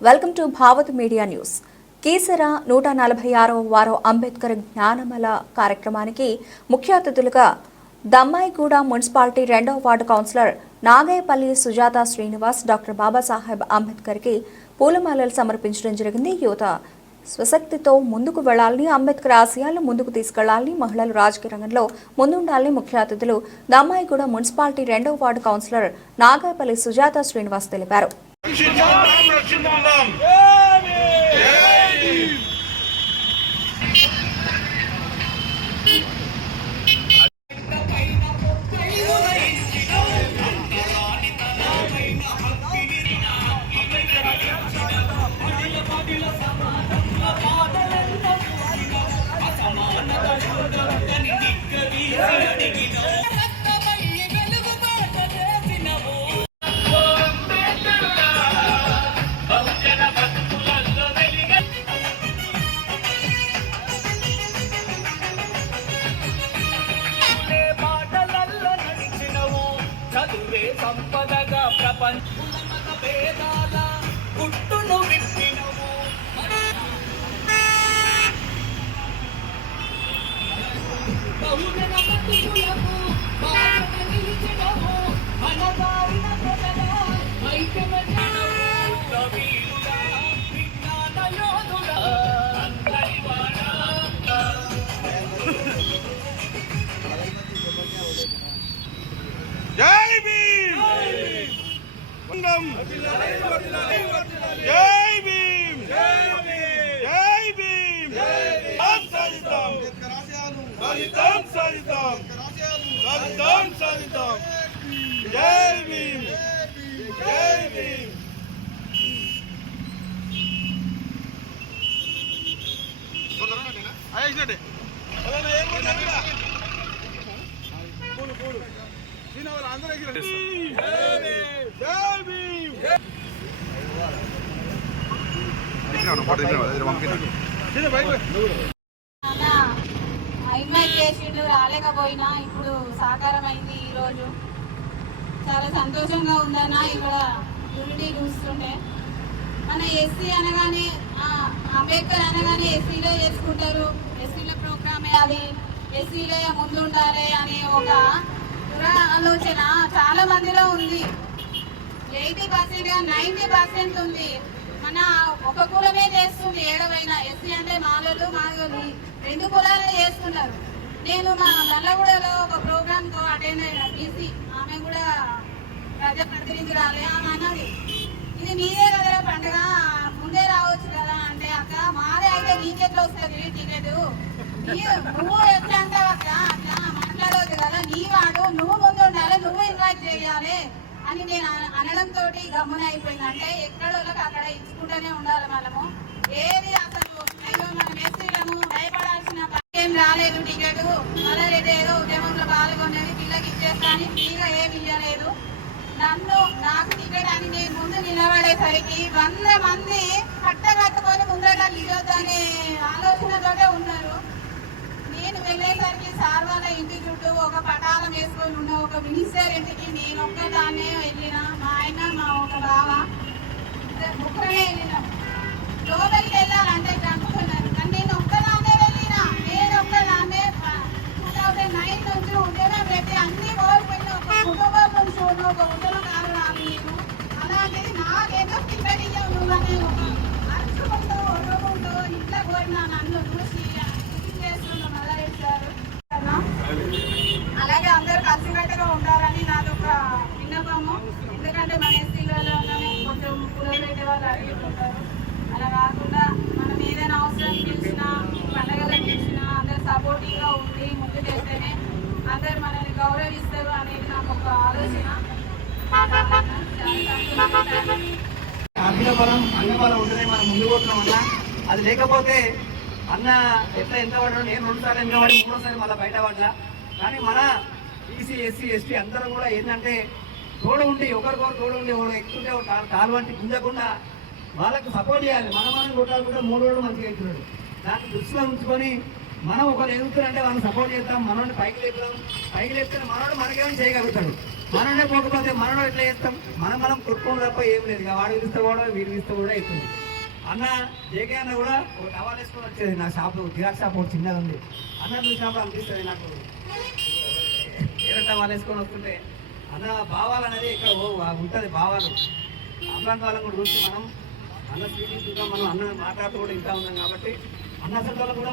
Welcome to Bhavat media news. Keesara నూట నలభై ఆరవ వారం అంబేద్కర్ జ్ఞానమల కార్యక్రమానికి ముఖ్య అతిథులుగా దమ్మాయిగూడ మున్సిపాలిటీ రెండవ ward councillor Nagayyapalli Sujatha Srinivas doctor Babasaheb అంబేద్కర్కి పూలమాలలు సమర్పించడం జరిగింది. యువత స్వశక్తితో ముందుకు వెళ్ళాలని అంబేద్కర్ ఆశయాలను ముందుకు తీసుకెళ్ళాలని మహిళలు రాజకీయ రంగంలో ముందుండాలని ముఖ్య అతిథులు దమ్మాయిగూడ మున్సిపాలిటీ రెండవ వార్డు కౌన్సిలర్ నాగయ్యపల్లి సుజాత శ్రీనివాస్ తెలిపారు. Şimdi ondan, şimdi ondan. one. వందం. జై భీమ్. జై భీమ్. సాధిస్తాం సాధిస్తాం సాధిస్తాం సాధిస్తాం జై భీమ్. జై భీమ్. అయ్యేసినట్టే ఏం కొట్టారు పూలు చేసిండు రాలేకపోయినా ఇప్పుడు సాకారమైంది ఈ రోజు. చాలా సంతోషంగా ఉందన్న ఇక్కడ యూనిటీ చూస్తుంటే. మన ఎస్సీ అనగానే అంబేద్కర్ అనగానే ఎస్సీలో చేసుకుంటారు. ఎస్సీల ప్రోగ్రామే అది. ఎస్సీలే ముందుండాలి అనే ఒక దుర ఆలోచన. చాలా మందిలో ఉంది. ఎయిటీ పర్సెంట్ నైన్టీ పర్సెంట్ ఉంది. మన ఒక కులమే చేస్తుంది. ఏడవైనా ఎస్సీ అంటే మాలలు మాగలు రెండు కులాలు చేస్తున్నారు. నేను మా నల్లగూడలో ఒక ప్రోగ్రామ్ అటెండ్ అయినా బీసీ. ఆమె కూడా ప్రజాప్రతినిధురాలే. ఆమె అన్నది ఇది మీదే కదా పండుగ. ముందే రావచ్చు కదా. అంటే అక్క మాదే అయితే నీకెట్లా వస్తుంది టికెట్? నువ్వు ఎట్లా అంటావు అక్క అట్లా చేయాలి అని నేను అనడంతో అనడం తోటి గమ్మున అయిపోయింది. అంటే ఎక్కడ అక్కడ ఇచ్చుకుంటూనే ఉండాలి మనము. ఏది అసలు? అయ్యో మనం ఎస్సీలము భయపడాల్సిన ఏం రాలేదు టికెట్. మళ్ళీ ఏదో ఉద్యమంలో పాల్గొనేది పిల్లకి ఇచ్చేస్తా అని ఫ్రీగా ఏమి ఇవ్వలేదు నన్ను నాకు టికెట్ అని నేను ముందు నిలబడేసరికి వంద మంది కట్ట కట్టుకొని ముందర నిలొద్దనే ఆలోచనతోటే ఉన్నారు. నేను వెళ్ళేసరికి సార్ వాళ్ళ ఇంటి చుట్టూ ఒక ఒక మినిస్టర్ ఇంటికి నేను ఒక్కదానే వెళ్ళిన మా ఆయన మా ఒక బావ ముగ్గురమే వెళ్ళినాం. లోపలికి వెళ్ళాలంటే చంపుతున్నారు కానీ నేను ఒక్కదాన్నే వెళ్ళిన. నేను ఒక్కదాన్నే టూ థౌజండ్ నైన్ నుంచి ఉద్యోగం పెట్టి అన్ని కోల్పోయిన ఒక కుటుంబం నుంచి ఒక ఒక ఉద్యోగకారురాలు నేను. అలాంటిది నాకేదో టికెట్ ఇయ్యవు నువ్వని ఒక అరుచుకుంటూ ఒడుకుంటూ ఇంట్లో పోయిన నన్ను చూసి అందరూ కలిసికట్టుగా ఉండాలని నాది ఒక విన్నపము. ఎందుకంటే మన ఎస్సీలలోనే కొంచెం కూరలు పెట్టే వాళ్ళు అడుగుతుంటారు అలా కాకుండా మనం ఏదైనా అవసరం పిలిచినా పండగలకు పిలిచినా అందరు సపోర్టివ్గా ఉండి ముందు చేస్తేనే అందరు మనల్ని గౌరవిస్తారు అనేది నాకు ఒక ఆలోచన. చాలా ఆర్థిక బలం అన్న బలం ఉంటేనే మనం ముందు పోతున్నాం అన్న. అది లేకపోతే అన్న ఎట్లా ఎంత పడ్డాడు నేను రెండుసార్లు ఎంత పడి మూడోసారి మళ్ళీ బయట పడ్డా కానీ మన బీసీ ఎస్సీ ఎస్టీ అందరం కూడా ఏంటంటే తోడు ఉండి ఒకరికొకరు తోడు ఉండి ఒకరు ఎక్కుతుంటే ఒక కాలు వంటి గుంజకుండా వాళ్ళకు సపోర్ట్ చేయాలి. మన మనం కూడా మూడు రోజులు మంచిగా అవుతున్నాడు దాన్ని దృష్టిలో ఉంచుకొని మనం ఒకరు ఎదుగుతారంటే వాళ్ళని సపోర్ట్ చేస్తాం. మనోడిని పైకి లేపుతాం. పైకి లేపితే మనోడు మనకేమైనా చేయగలుగుతాడు. మననే పోకపోతే మనోడు ఎట్లా చేస్తాం? మనం మనం కొట్టుకోవడం తప్ప ఏం లేదు. వాడు పిలిస్తే కూడా వీడు పిలిస్తే కూడా అవుతుంది అన్న జేకే అన్న కూడా ఒక టవాల్ వేసుకొని వచ్చేది నా షాప్. జిరాక్ షాప్ ఒకటి చిన్నది ఉంది. అన్న చూసినప్పుడు అనిపిస్తుంది నాకు. ఏదో వాళ్ళేసుకొని వస్తుంటే అన్న భావాలు అనేది ఇక్కడ ఉంటుంది భావాలు. అట్లాంటి వాళ్ళని కూడా చూసి మనం అన్న స్వీకరిస్తుంటాం మనం అన్న మాట్లాడుతూ కూడా ఇంకా ఉన్నాం కాబట్టి అన్న సంతలో కూడా